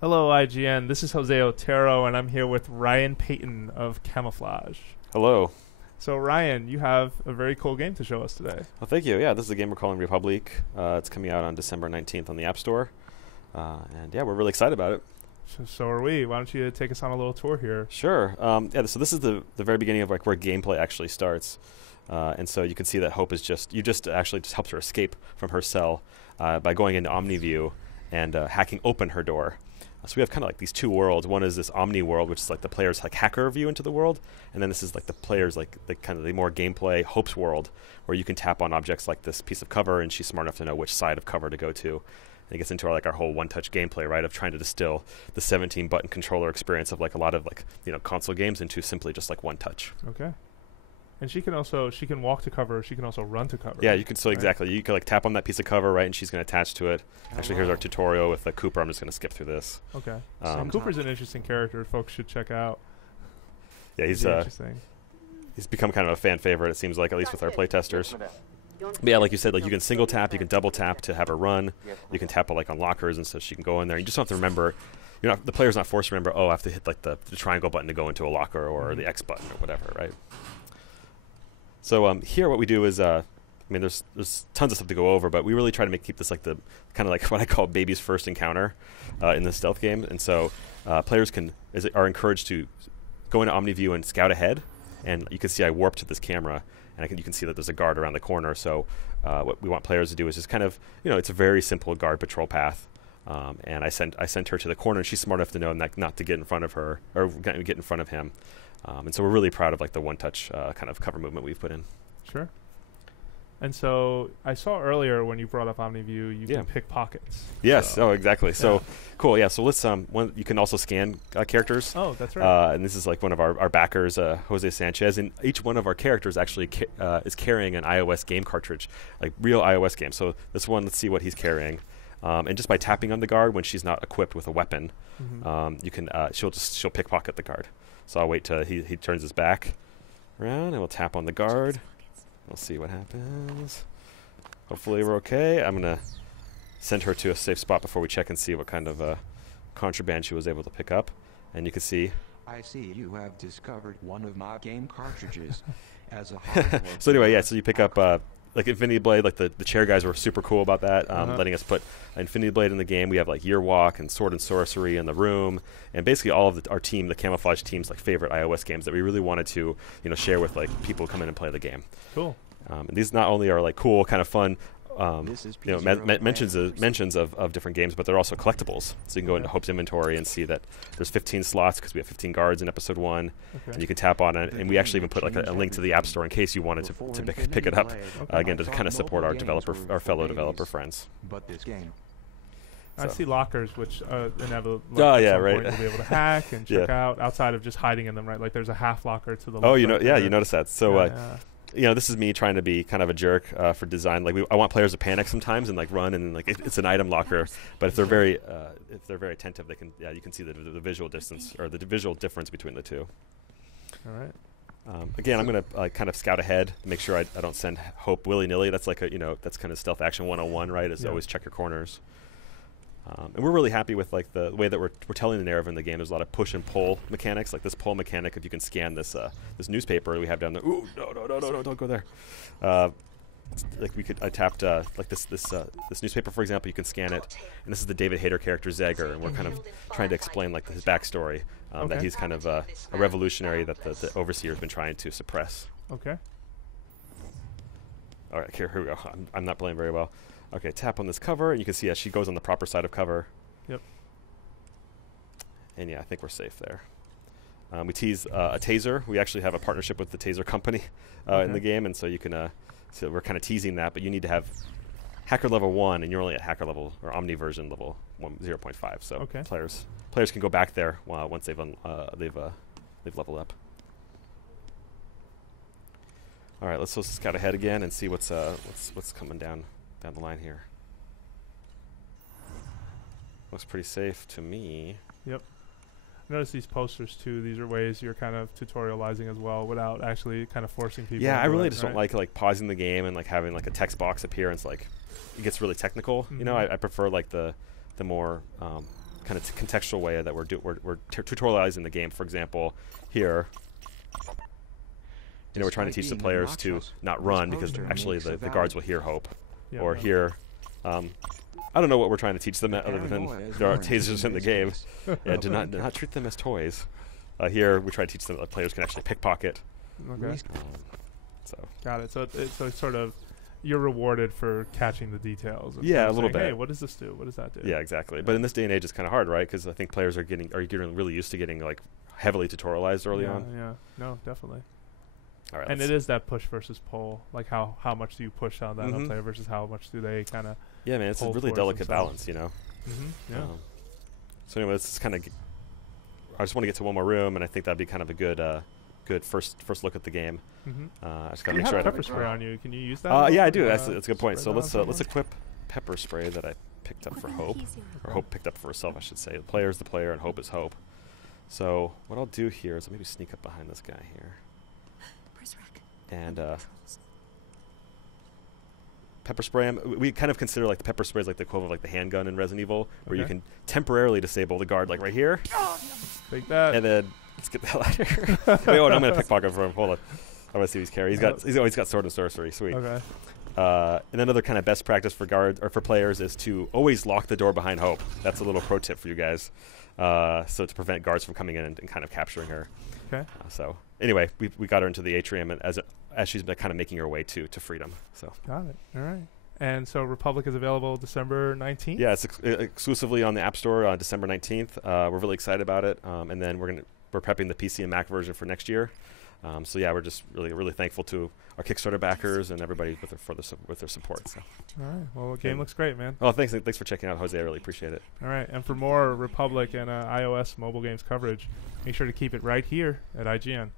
Hello, IGN. This is Jose Otero, and I'm here with Ryan Payton of Camouflaj. Hello. So, Ryan, you have a very cool game to show us today. Well, thank you. Yeah, this is a game we're calling Republique. It's coming out on December 19th on the App Store. And yeah, we're really excited about it. So are we. Why don't you take us on a little tour here? Sure. Yeah, so this is the very beginning of like where gameplay actually starts. And so you can see that Hope is just actually helped her escape from her cell by going into OmniView and hacking open her door. So we have kind of like these two worlds. One is this Omni world, which is like the player's like hacker view into the world, and then this is like the player's like the kind of the more gameplay Hope's world, where you can tap on objects like this piece of cover, and she's smart enough to know which side of cover to go to. And it gets into our whole one-touch gameplay, right, of trying to distill the 17-button controller experience of like a lot of like console games into simply just like one touch. Okay. And she can walk to cover. She can also run to cover. Yeah, you can. So right? Exactly, you can like tap on that piece of cover, right, and she's going to attach to it. Actually, here's our tutorial with Cooper. I'm just going to skip through this. Okay. Cooper's an interesting character. Folks should check out. Yeah, he's become kind of a fan favorite. It seems like, at least with our playtesters. But yeah, like you said, like you can single tap, you can double tap to have her run. You can tap like on lockers, and so she can go in there. You just don't have to remember. The player's not forced to remember. Oh, I have to hit like the triangle button to go into a locker, or the X button, or whatever, right? So here what we do is, there's tons of stuff to go over, but we really try to keep this like the kind of like what I call baby's first encounter in the stealth game. And so players are encouraged to go into OmniView and scout ahead. And you can see I warped to this camera, and you can see that there's a guard around the corner. So what we want players to do is just kind of, it's a very simple guard patrol path. And I sent her to the corner, and she's smart enough to know not to get in front of her or get in front of him. And so we're really proud of like the one-touch kind of cover movement we've put in. Sure. And so I saw earlier when you brought up OmniView, you can pick pockets. Yes. So. Oh, exactly. So cool. Yeah. So let's you can also scan characters. Oh, that's right. And this is like one of our backers, Jose Sanchez, and each one of our characters actually is carrying an iOS game cartridge, like real iOS game. So this one, let's see what he's carrying. And just by tapping on the guard when she's not equipped with a weapon, you can she'll pickpocket the guard. So I'll wait till he turns his back around, and we'll tap on the guard. We'll see what happens. Hopefully we're okay. I'm going to send her to a safe spot before we check and see what kind of contraband she was able to pick up. And you can see. I see you have discovered one of my game cartridges as a So anyway, yeah, so you pick up like Infinity Blade, like the chair guys were super cool about that, letting us put Infinity Blade in the game. We have like Year Walk and Sword and Sorcery in the room, and basically all of our team, the Camouflaj team's like favorite iOS games that we really wanted to share with like people who come in and play the game. Cool. And these not only are like cool, kind of fun, mentions of different games, but they're also collectibles. So you can go into Hope's inventory and see that there's 15 slots because we have 15 guards in episode 1, and you can tap on it. And we actually even put like a link to the App Store in case you wanted to pick it up again to kind of support our fellow developer friends. But this game. I see lockers, which inevitably right. You'll be able to hack and check out outside of just hiding in them, right? Like there's a half locker to the left. Oh, you noticed that. So. This is me trying to be kind of a jerk for design. Like I want players to panic sometimes and like run, and like it's an item locker. But if they're very attentive, they can you can see the visual distance or the visual difference between the two. All right. Again, I'm gonna kind of scout ahead, make sure I don't send Hope willy nilly. That's like that's kind of stealth action 101, right? Is always check your corners. And we're really happy with like the way that we're telling the narrative in the game. There's a lot of push and pull mechanics, like this pull mechanic. If you can scan this newspaper we have down there. Ooh, no, don't go there. Like I tapped like this newspaper, for example. You can scan it, and this is the David Hayter character Zegger, and we're kind of trying to explain like his backstory, that he's kind of a revolutionary that the Overseer's been trying to suppress. Okay. All right, here we go. I'm not playing very well. Okay, tap on this cover, and you can see she goes on the proper side of cover. Yep. And yeah, I think we're safe there. We tease a taser. We actually have a partnership with the taser company in the game, and so you can. So we're kind of teasing that, but you need to have hacker level 1, and you're only at hacker level or Omni version level 0.5. So players can go back there once they've leveled up. All right, let's scout ahead again and see what's coming down the line here. Looks pretty safe to me. Yep. Notice these posters too. These are ways you're kind of tutorializing as well without actually kind of forcing people. Yeah, I really just don't like pausing the game and like having like a text box appear, and it's like it gets really technical. I prefer like the more kind kind of contextual way that we're tutorializing the game. For example, here, we're trying to teach the players to not run because actually the guards will hear Hope. Yeah, or here, I don't know what we're trying to teach them other than there are tasers in the game. Yeah, do not treat them as toys. Here, we try to teach them that players can actually pickpocket. Okay. So Got it. So it's sort of you're rewarded for catching the details. Yeah, a little bit. Hey, what does this do? What does that do? Yeah, exactly. But in this day and age, it's kind of hard, right? Because I think players are getting really used to getting like heavily tutorialized early on. Yeah. No, definitely. All right. And it is that push versus pull. Like how much do you push on that other player versus how much do they kind of. Yeah, man, it's a really delicate balance, Yeah. So anyway, this is kind of. I just want to get to one more room, and I think that'd be kind of a good first look at the game. I just gotta make sure I have pepper spray on you. Can you use that? Yeah, I do. That's a good point. So let's equip pepper spray that I picked up for Hope, or Hope picked up for herself, I should say. The player is the player, and Hope is Hope. So what I'll do here is I'll maybe sneak up behind this guy here, and pepper spray him. We kind of consider like the pepper spray is like the equivalent of like the handgun in Resident Evil, where you can temporarily disable the guard, like right here. Take that. And then let's get the hell out of here. Wait, I'm gonna pickpocket for him. Hold on. I want to see what he's carrying. He's always got sword and sorcery. Sweet. Okay. And another kind of best practice for for players is to always lock the door behind Hope. That's a little pro tip for you guys. So to prevent guards from coming in and kind of capturing her. Okay. So anyway, we got her into the atrium, and as she's been kind of making her way to freedom. So got it. All right. And so Republic is available December 19th? Yeah, it's exclusively on the App Store on December 19th. We're really excited about it. And then we're prepping the PC and Mac version for next year. So yeah, we're just really thankful to our Kickstarter backers and everybody with their support. So. All right. Well, the game looks great, man. Oh, thanks for checking out, Jose. I really appreciate it. All right. And for more Republic and iOS mobile games coverage, make sure to keep it right here at IGN.